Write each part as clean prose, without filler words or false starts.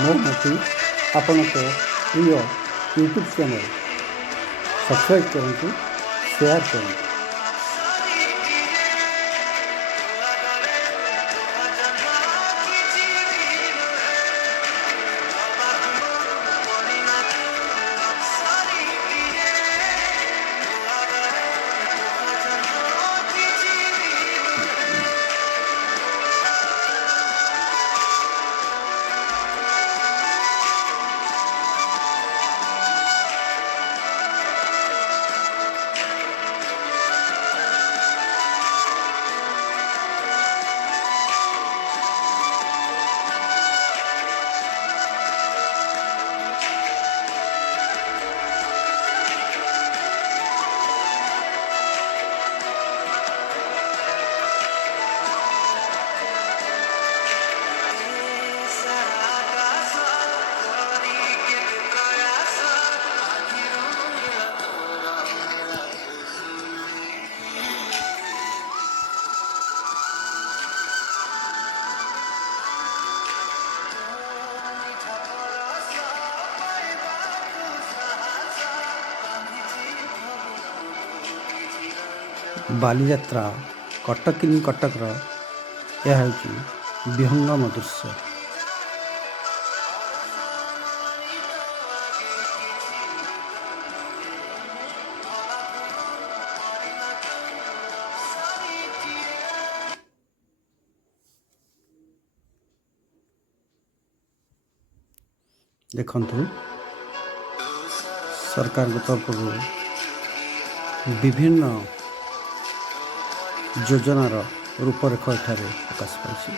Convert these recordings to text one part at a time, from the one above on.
ମୋ ମାଟି ଆପଣଙ୍କ ପ୍ରିୟ ୟୁଟ୍ୟୁବ୍ ଚ୍ୟାନେଲ୍ ସବସ୍କ୍ରାଇବ୍ କରନ୍ତୁ, ସେୟାର କରନ୍ତୁ। ବାଲିଯାତ୍ରା କଟକିନି କଟକର ଏହା ହେଉଛି ବିହଙ୍ଗମ ଦୃଶ୍ୟ। ଦେଖନ୍ତୁ, ସରକାରଙ୍କ ତରଫରୁ ବିଭିନ୍ନ ଯୋଜନାର ରୂପରେଖ ଏଠାରେ ପ୍ରକାଶ ପାଇଛି।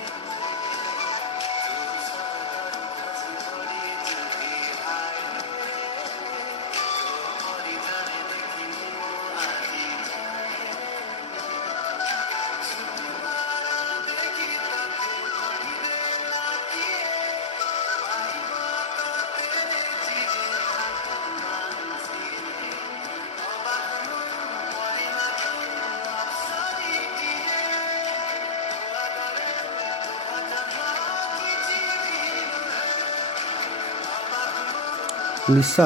ନିଶା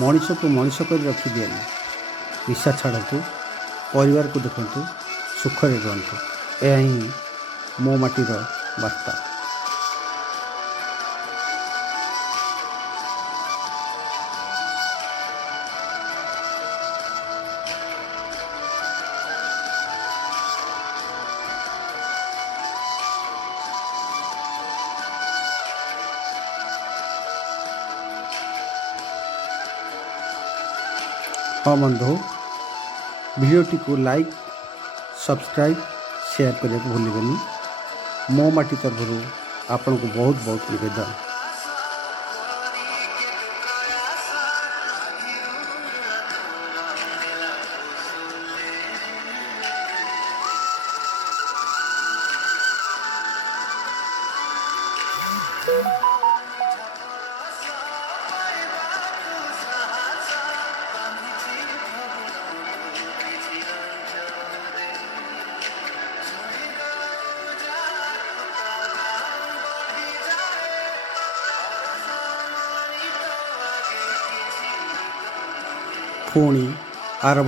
ମଣିଷକୁ ମଣିଷ କରି ରଖିଦିଏନି। ନିଶା ଛାଡ଼ନ୍ତୁ, ପରିବାରକୁ ଦେଖନ୍ତୁ, ସୁଖରେ ରୁହନ୍ତୁ। ଏହା ହିଁ ମୋ ମାଟିର ବାର୍ତ୍ତା। ହଁ ବନ୍ଧୁ, ଭିଡ଼ିଓଟିକୁ ଲାଇକ୍, ସବସ୍କ୍ରାଇବ୍, ସେୟାର କରିବାକୁ ଭୁଲିବେନି। ମୋ ମାଟି ତରଫରୁ ଆପଣଙ୍କୁ ବହୁତ ବହୁତ ନିବେଦନ। ପୁଣି ଆର